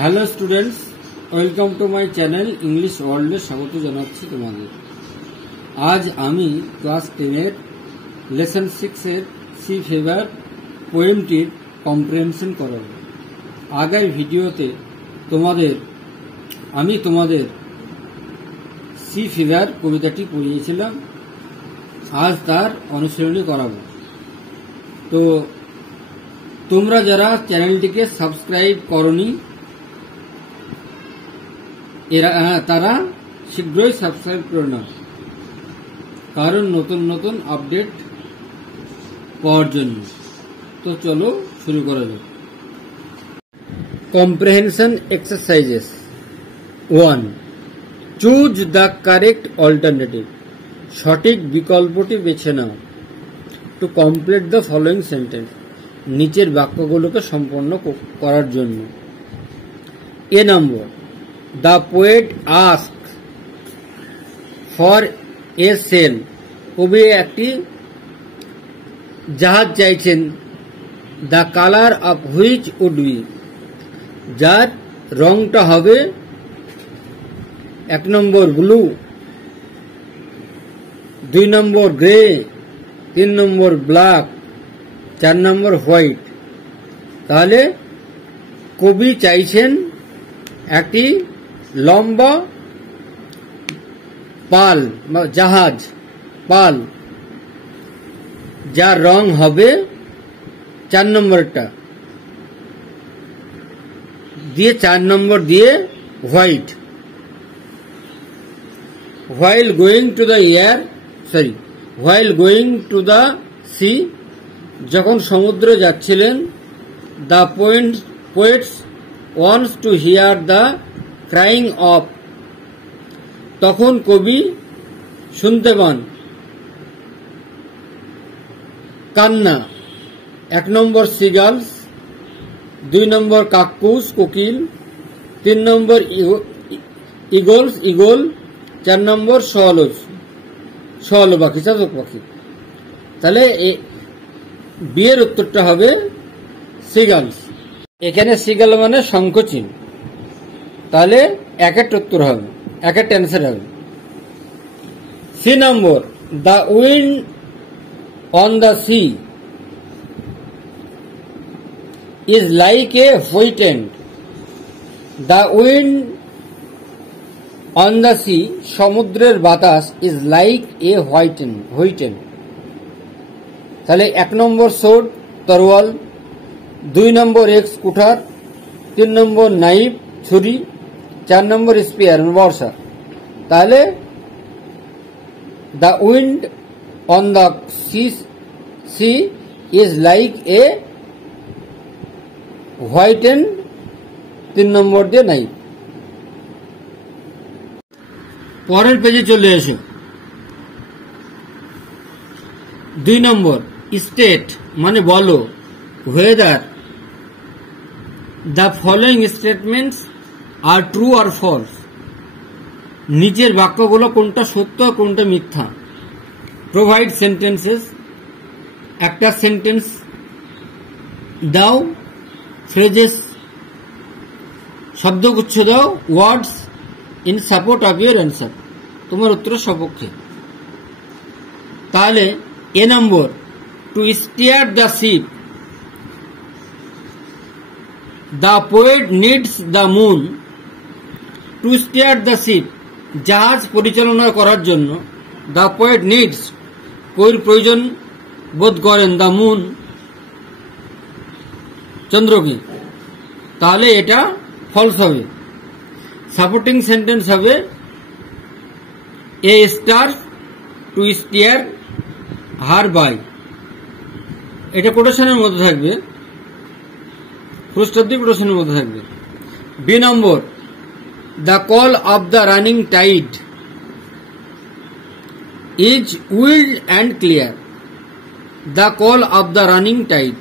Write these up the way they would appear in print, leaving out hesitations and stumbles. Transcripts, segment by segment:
Hello students, welcome to my channel English ওয়ার্ল্ডে স্বাগত জানাচ্ছি তোমাদের। আজ আমি ক্লাস 10-এর লেসন 6-এর সি ফেভার পোয়েমটির কম্প্রিহেনশন করাব। আগের ভিডিওতে আমি তোমাদের সি ফেভার কবিতাটি পড়িয়েছিলাম, আজ তার অনুশীলনী করাবো। তো তোমরা যারা চ্যানেলটিকে সাবস্ক্রাইব করনি তারা শীঘ্রই সাবস্ক্রাইব করে নাও, কারণ নতুন নতুন আপডেট পাওয়ার জন্য। তো চলো শুরু করা যাক। Comprehension exercises 1. Choose the correct alternative. সঠিক বিকল্পটি বেছে নাও। To complete the following sentence. নিচের বাক্যগুলোকে সম্পন্ন করার জন্য। এ নম্বর, The poet asked for a sail. কবি একটি জাহাজ চাইছেন। The color of which would be, যার রংটা হবে 1 নম্বর ব্লু, 2 নম্বর গ্রে, 3 নম্বর ব্ল্যাক, 4 নম্বর হোয়াইট। তাহলে কবি চাইছেন একটি লম্বা পাল বা জাহাজ পাল, যার রং হবে 4 নম্বরটা দিয়ে 4 নম্বর দিয়ে white. while going to the sea, যখন সমুদ্রে যাচ্ছিলেন, the poets wants to hear the crying of, তখন কবি শুনতে পান কান্না। 1 নম্বর সিগালস, 2 নম্বর কাক্কুস কোকিল, 3 নম্বর ইগল, 4 নম্বর সোয়ালো পাখি, চাতক পাখি। তাহলে বিয়ের উত্তরটা হবে সিগালস। এখানে সিগাল মানে শঙ্খচিহ্ন, তাহলে 1-এর উত্তর হবে, 1-এর অ্যান্সার হবে। C number, the wind on the sea is like a whitened. The wind on the sea, সমুদ্রের বাতাস, ইজ লাইক এ হোয়াইটেন্ড। তাহলে 1 নম্বর সোর্ড তরোয়াল, 2 নম্বর এক্স কুঠার, 3 নম্বর নাইফ ছুরি, 4 নম্বর স্পিয়ার বর্ষা। তাহলে the wind on the sea is like a whitened, 3 number দিয়ে knife. পরের পেজে চলে এসো। 2 নম্বর, স্টেট মানে বলো, whether the following statements are true or false. নিচের বাক্যগুলো কোনটা সত্য কোনটা মিথ্যা। প্রোভাইড সেন্টেন্সেস, একটা সেন্টেন্স দাও। ফ্রেজেস, শব্দগুচ্ছ দাও। Words in support of your answer, তোমার উত্তরের সপক্ষে। তাহলে A number, to steer the ship, the poet needs the moon. To steer the ship, জাহাজ পরিচালনা করার জন্য, দ্য পোয়েট নিডস, কবির প্রয়োজন বোধ করেন, দ্য মুন, চন্দ্রকে। তাহলে এটা ফলস হবে। সাপোর্টিং সেন্টেন্স হবে a star to steer her by, এটা কোটেশনের মধ্যে থাকবে, প্রশ্নার্থী কোটেশনের মধ্যে থাকবে। B number, the call of the running tide is wild and clear. The call of the running tide,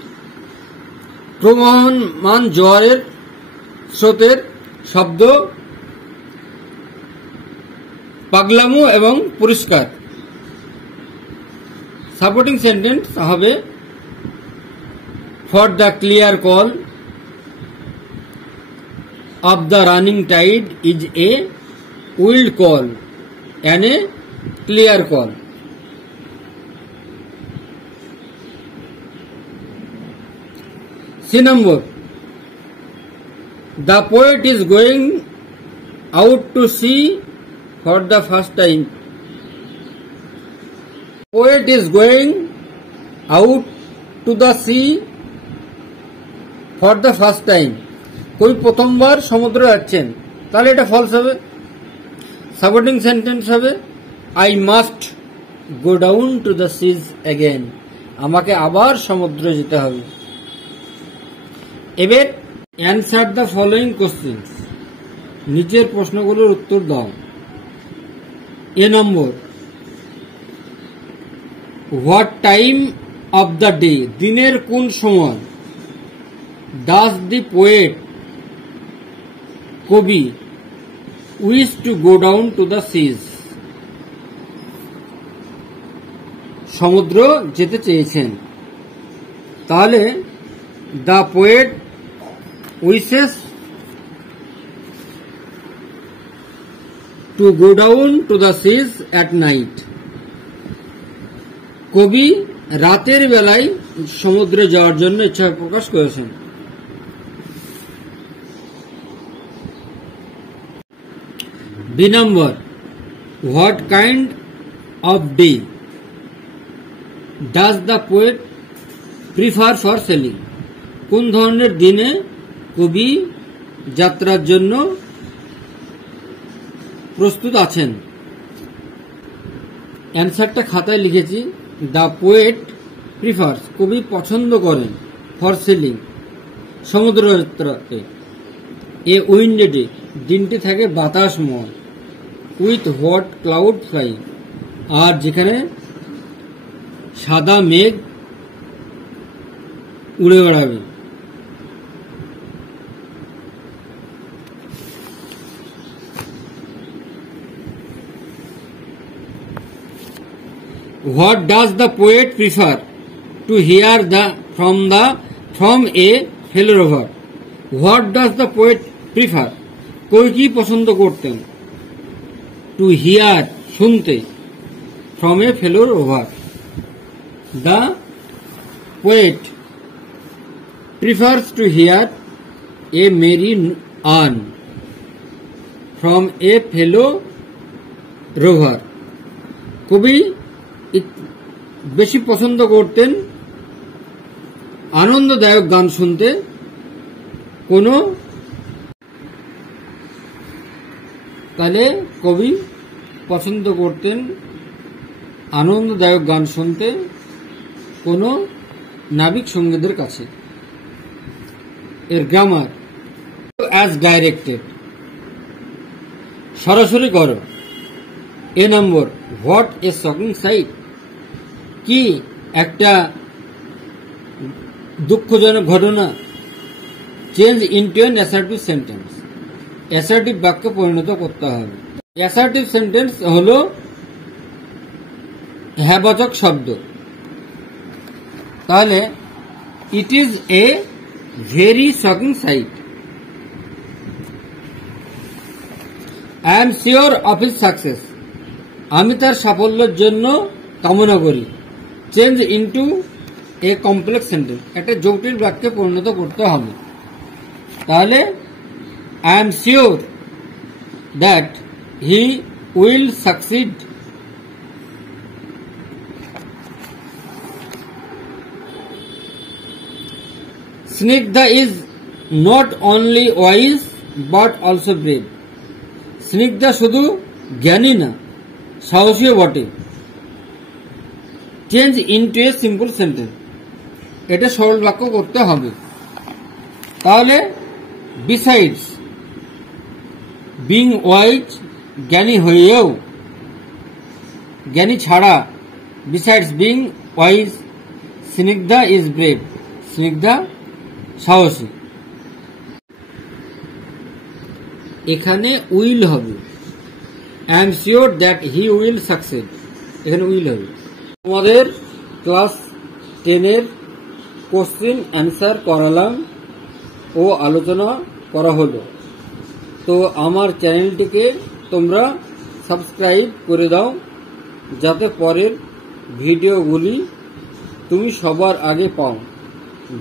প্রবহমান জোয়ারের স্রোতের শব্দ পাগলামো এবং পরিষ্কার। সাপোর্টিং সেন্টেন্স হবে for the clear call, of the running tide is a wild call and a clear call. C number. The poet is going out to sea for the first time. Poet is going out to the sea for the first time. कोई प्रथमबार समुद्र যাচ্ছেন, তাহলে এটা false হবে। Supporting sentence হবে I must go down to the seas again. আমাকে আবার সমুদ্রে যেতে হবে। এবার অ্যানসার দ্য ফলোইং কোশ্চেন্স। নিচের প্রশ্নগুলোর উত্তর দাও। A number, what time of the day, দিনের কোন সময়, ডাজ দি পোয়েট, কবি, wish to go down to the seas, সমুদ্র যেতে চেয়েছেন। তাহলে the poet wishes to go down to the seas at night, কবি রাতের বেলায় সমুদ্রে যাওয়ার জন্য ইচ্ছা প্রকাশ করেছেন। B number, what kind of day does the poet prefer for sailing, কোন ধরনের দিনে কবি যাত্রার জন্য প্রস্তুত আছেন। অ্যান্সারটা খাতায় লিখেছি। দ্য পোয়েট প্রিফার্স, কবি পছন্দ করেন, ফর সেলিং, সমুদ্র যাত্রাকে, এ উইন্ডে ডে, দিনটি থাকে বাতাসময়, উইথ হট ক্লাউড ফ্লাই, আর যেখানে সাদা মেঘ উড়ে বেড়াবে। What does the poet prefer to hear from a fellow rover? What does the poet prefer? কবি কি পছন্দ করতেন? To hear, শুনতে, from a fellow rover. The poet prefers to hear a merry yarn from a fellow rover. কবি বেশি পছন্দ করতেন আনন্দদায়ক গান শুনতে কোনো, তাহলে কবি পছন্দ করতেন আনন্দদায়ক গান শুনতে কোনো নাবিক সঙ্গীদের কাছে। এর গ্রামার, অ্যাজ ডাইরেক্টেড, সরাসরি করো। এ number, what a shocking site, কি একটা দুঃখজনক ঘটনা। Change into an assertive sentence, assertive বাক্যে পরিণত করতে হবে। অ্যাসার্টিভ সেন্টেন্স হলো হ্যাবাচক শব্দ। তাহলে it is a very shocking sight, I am sure of his success, আমি তার সাফল্যের জন্য কামনা করি। Change into a complex sentence, একটা জটিল বাক্যে পরিণত করতে হবে। তাহলে I am sure that he will succeed, Snigdha is not only wise but also brave, Snigdha শুধু জ্ঞানী না, সাহসীও বটে। Change into a simple sentence, এটা সরল বাক্য করতে হবে। তাহলে বিসাইডস বিং ওয়াইজ, জ্ঞানী হয়েও, জ্ঞানী ছাড়া, besides being wise, Snigdha is brave, Snigdha সাহসী। এখানে উইল হবে, I am sure that he will succeed, এখানে উইল হবে। তোমাদের ক্লাস 10-এর কোশ্চেন অ্যান্সার করালাম ও আলোচনা করা হলো। তো আমার চ্যানেলটিকে তোমরা সাবস্ক্রাইব করে দাও, যাতে পরের ভিডিওগুলি তুমি সবার আগে পাও।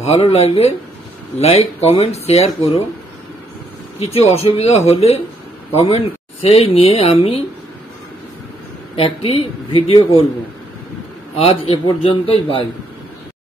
ভালো লাগলে লাইক, কমেন্ট, শেয়ার করো। কিছু অসুবিধা হলে কমেন্ট, সেই নিয়ে আমি একটি ভিডিও করব। আজ এ পর্যন্তই, বাই।